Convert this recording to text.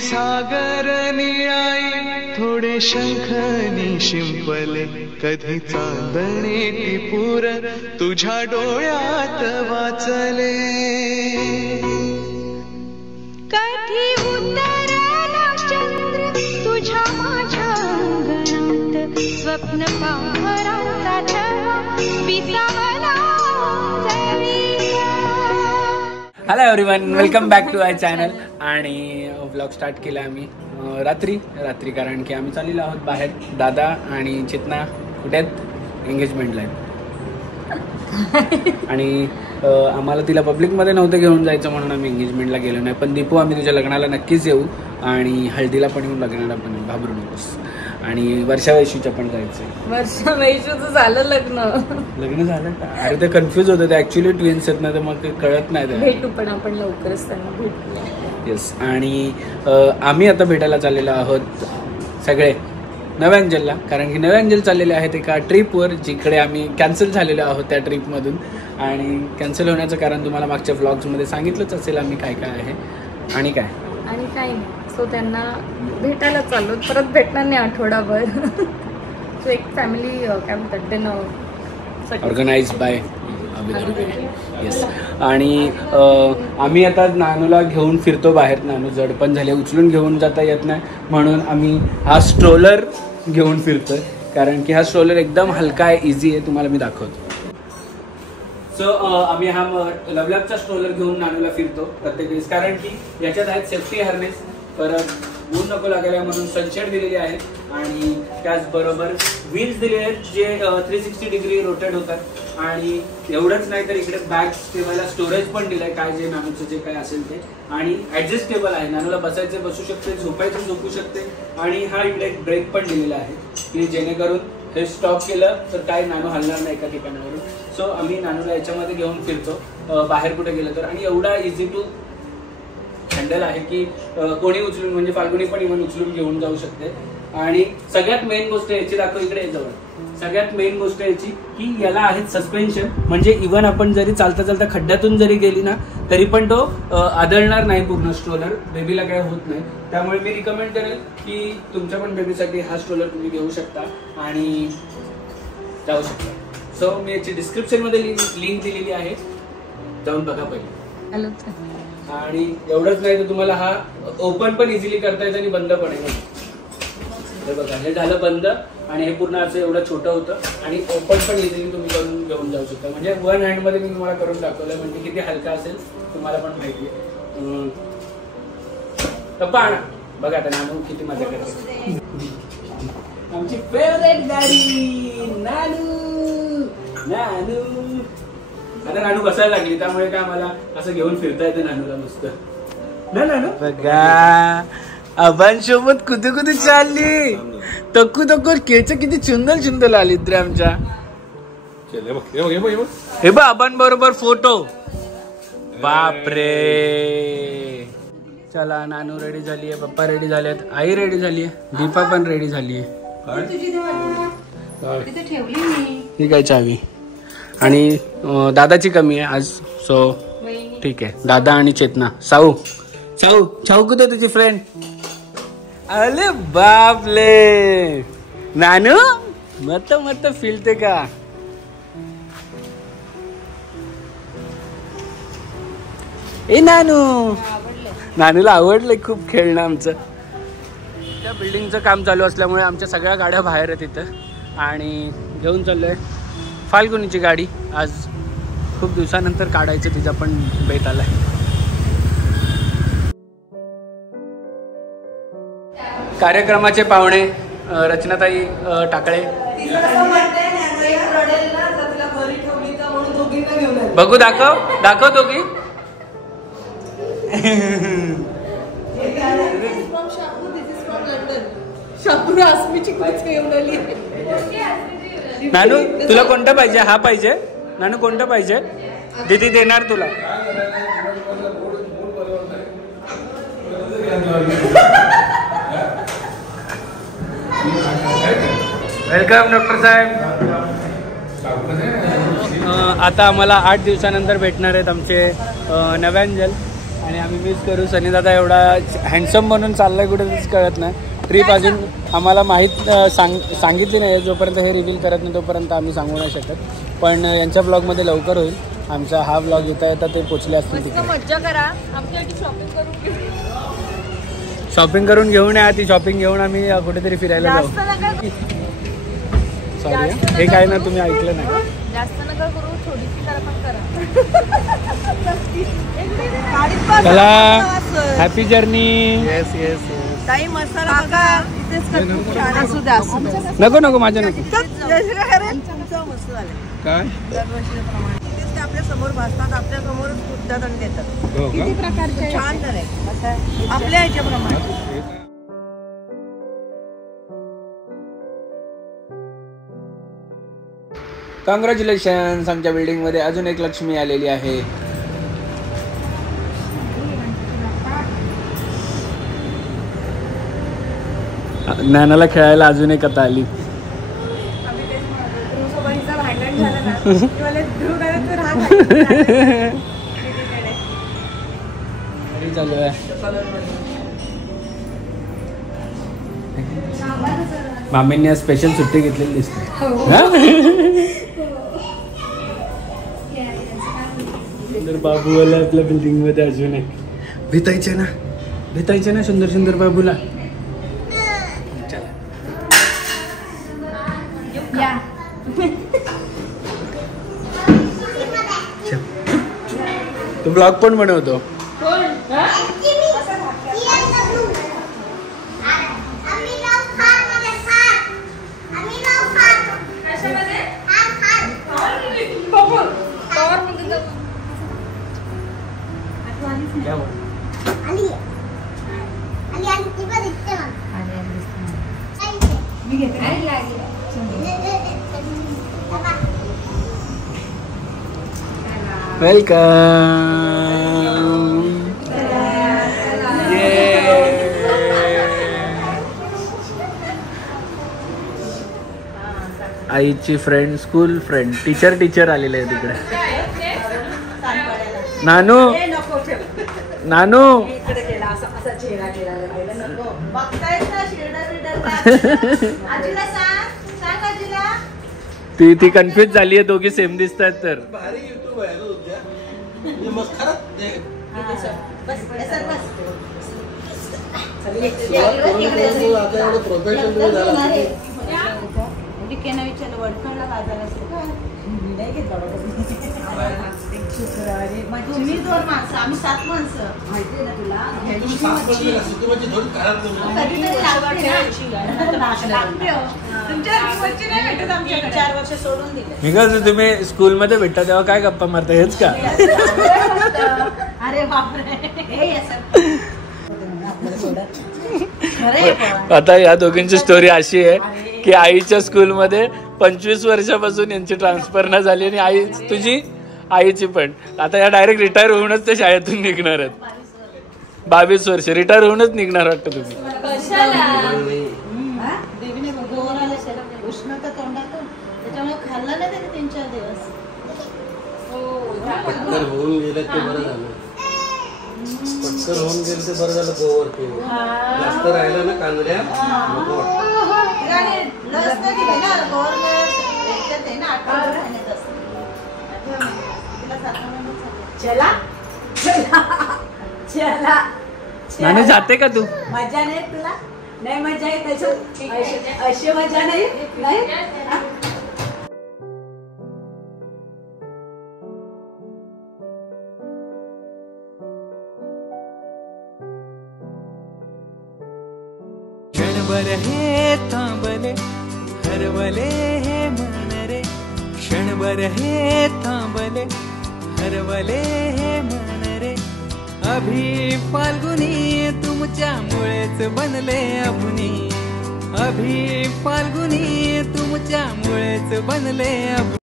सागर निळाई थोडे शंखनी शिंपले कधी चांदणे टिपूर तुझ्या डोळ्यात वाचले कधी उतरला चंद्र तुझ्या माझ्या अंगणात स्वप्न पांघराचा छळा विसावला hello everyone, welcome back to I channel. आणि व्लॉग स्टार्ट केला आम्ही रात्री कारण की आम्ही चाललेलो आहोत बाहेर. दादा आणि चेतना कुठे आहेत? एंगेजमेंटला आहेत. आणि आम्हाला तिला पब्लिकमध्ये नव्हतं घेऊन जायचं म्हणून आम्ही एंगेजमेंटला गेलो नाही. पण दीपू, आम्ही तुझ्या लग्नाला नक्कीच येऊ आणि हळदीला पण येऊ, लग्नाला पण येऊ, घाबरू नकोस. आणि वर्षावैशीच्या पण जायचं. वर्षावैशीचं झालं लग्न झालं का? अरे ते कन्फ्यूज होतं, ते ऍक्च्युली ट्विन्स आहेत ना, तर मग ते कळत नाही. भेटू पण आपण लवकरच त्यांना भेटू. येस. आणि आम्ही आता भेटायला चाललेलो आहोत सगळे नव्यांजलला, कारण की नव्यांजल चाललेले आहेत एका ट्रिपवर, जिकडे आम्ही कॅन्सल झालेलो आहोत त्या ट्रिपमधून. आणि कॅन्सल होण्याचं कारण तुम्हाला मागच्या व्लॉग्समध्ये सांगितलंच असेल आम्ही काय काय आहे आणि काय नाही. सो त्यांना भेटायला चाललो, परत भेटणार नाही आठवडाभर. सो एक फॅमिली काय म्हणतात डिनर ऑर्गनाइज बाय येस. आणि आम्ही आता नानूला घेऊन फिरतो बाहेर. नानू जड पण झाले, उचलून घेऊन जाता येत नाही, म्हणून आम्ही हा स्ट्रोलर घेऊन फिरतोय, कारण की हा स्ट्रोलर एकदम हलका आहे, इझी आहे. तुम्हाला मी दाखवतो. सो आम्ही हा लवलॅबचा स्ट्रोलर घेऊन नानूला फिरतो प्रत्येक वेळेस, कारण की याच्यात आहेत सेफ्टी हार्नेस, परत ऊन नको लागायला म्हणून सनशेड दिलेली आहे, आणि त्याचबरोबर व्हील्स दिले आहेत जे 360 डिग्री रोटेट होतात. आणि एवढंच नाही तर इकडे बॅग्स ठेवायला स्टोरेज पण दिलं आहे, काय जे नानूचं जे काय असेल ते. आणि ॲडजस्टेबल आहे, नानूला बसायचे बसू शकते, झोपायचं झोपू शकते. आणि हा इकडे एक ब्रेक पण दिलेला आहे की जेणेकरून हे स्टॉप केलं तर काय नानू हलणार नाही एका ठिकाणावरून. सो आम्ही नानूला याच्यामध्ये घेऊन फिरतो बाहेर कुठे गेलं तर. आणि एवढा इझी टू हँडल आहे की कोणी उचलून, म्हणजे फाल्गुनी पण इव्हन उचलून घेऊन जाऊ शकते. आणि सगळ्यात मेन गोष्ट याची दाखव इकडे जवळ, सगळ्यात मेन गोष्ट याची की याला आहे सस्पेन्शन, म्हणजे इव्हन आपण जरी चालता चालता खड्ड्यातून जरी गेली ना तरी पण तो आदळणार नाही पूर्ण स्ट्रोलर, बेबीला काय होत नाही. त्यामुळे मी रिकमेंड करेल की तुमच्या पण बेबीसाठी हा स्ट्रोलर तुम्ही घेऊ शकता आणि जाऊ शकता. सो मी याची डिस्क्रिप्शनमध्ये लिंक दिलेली आहे, जाऊन बघा पहिले. आणि एवढंच नाही तर तुम्हाला हा ओपन पण इझिली करता येतं आणि बंद पण आहे. हे बघा, हे झालं बंद, आणि हे पूर्ण असं एवढं छोटं होतं, आणि ओपन पण इझिली तुम्ही करून घेऊन जाऊ शकता. म्हणजे वन हँडमध्ये मी तुम्हाला करून दाखवलं, म्हणजे किती हलका असेल तुम्हाला पण माहिती आहे. पप्पा बघा आता नानू किती मजा करते. आमची फेवरेट गाडी नानू. आता नानू बसायला लागली, त्यामुळे काय आम्हाला असं घेऊन फिरता येतं नानूला मस्त. ना नानू बघा, आबांसोबत कुठे कुठे चालली, तक्कू केच किती चुंदल आलीत रे आमच्या. हे बघ आबांबरोबर फोटो. बापरे. चला, नानू रेडी झालीये, पप्पा रेडी झालेत, आई रेडी झालीये, दीपा पण रेडी झालीये. ठीक आहे चावी. आणि दादाची कमी आहे आज, सो ठीक आहे. दादा आणि चेतना. साऊ कुठे तुझी फ्रेंड? अरे बापले, नानू मत फिरते का? ए नानूला आवडलंय खूप खेळणं आमचं. त्या बिल्डिंगचं काम चालू असल्यामुळे आमच्या सगळ्या गाड्या बाहेर आहेत इथं, आणि घेऊन चाललोय फाल्गुनीची गाडी. आज खूप दिवसानंतर काढायचं, तिचा पण बेत आलाय. कार्यक्रमाचे पाहुणे रचनाताई टाकळे. बघू, दाखव दोघी. नानू तुला कोणतं पाहिजे? हा पाहिजे नानू? कोणतं पाहिजे? दीदी देणार तुला. वेलकम डॉक्टर साहेब. आता आम्हाला 8 दिवसानंतर भेटणार आहेत आमचे नव्यांजल. आणि आम्ही मिस करू. सनी दादा एवढा हँडसम म्हणून चाललाय कुठेच कळत नाही. ट्रिप अजून आम्हाला माहीत सांगितली नाही. जोपर्यंत हे रिव्हील करत नाही तोपर्यंत आम्ही सांगू नाही शकत. पण यांच्या ब्लॉगमध्ये लवकर होईल. आमचा हा ब्लॉग येता ते पोचले असतील तिकडे. मज्जा करा. आमच्यासाठी शॉपिंग करून घेऊन या. ती शॉपिंग घेऊन आम्ही कुठेतरी फिरायला जाऊ. सॉरी हे काय ना तुम्ही ऐकलं नाही. जास्त नका करू. थोडीशी जरा पण करा. चला हॅपी जर्नी. येस येस काही मसाला नको नको माझ्या नको. काय आपल्या समोर भासतात, आपल्या समोर कुठतात आणि देतात. किती प्रकारचे छान आहे आपल्या ह्याच्याप्रमाणे. कॉंग्रॅच्युलेशन्स. आमच्या बिल्डिंगमध्ये अजून एक लक्ष्मी आलेली आहे. ज्ञानाला खेळायला अजून एक आता आली. चालू आहे. मामींनी आज स्पेशल सुट्टी घेतलेली दिसते. बाबू आला आपल्या बिल्डिंग मध्ये अजून एक. भेटायचे ना सुंदर सुंदर बाबूला. तो ब्लॉग पण बनवतो. वेलकम. आईची फ्रेंड, स्कूल फ्रेंड, टीचर आलेले आहे तिकडे. नानू ती कन्फ्युज झाली आहे. दोघी सेम दिसतात तर. तुम्ही 2 माणसं, आम्ही 7 माणसं. माहिती ना तुला. तुमच्या 4 वर्ष सोडून दिले. मी कसं तुम्ही स्कूल मध्ये भेटता तेव्हा काय गप्पा मारता हेच का? अरे बापरे. आता या दोघींची स्टोरी अशी आहे की आईच्या स्कूलमध्ये 25 वर्षापासून यांची ट्रान्सफर न झाली आणि आई तुझी आईची पण. आता या डायरेक्ट रिटायर होऊनच ते शाळेतून निघणार आहेत. 22 वर्ष रिटायर होऊनच निघणार वाटतं तुम्ही. उष्णता तोंडातून त्याच्यामुळे खाल्लं नाही त्याने 3-4 दिवस. होऊन गेलं ते बरं झालं. पटकन होऊन गेलं ते बरं झालं. गोवर जास्त राहिलं ना कांदड्या नको वाटतं. नानी जाते का तू? मजा नाही तुला? नाही मजा आहे त्याच्यात. अशी मजा नाही. क्षणभर हे थांबले हरवले हे मन रे. क्षणभर हे थांबले हरवले हे मन रे. अभि फाल्गुनी तुमच्यामुळेच बनले अभुनी. अभि फाल्गुनी तुमच्यामुळेच बनले अभुनी.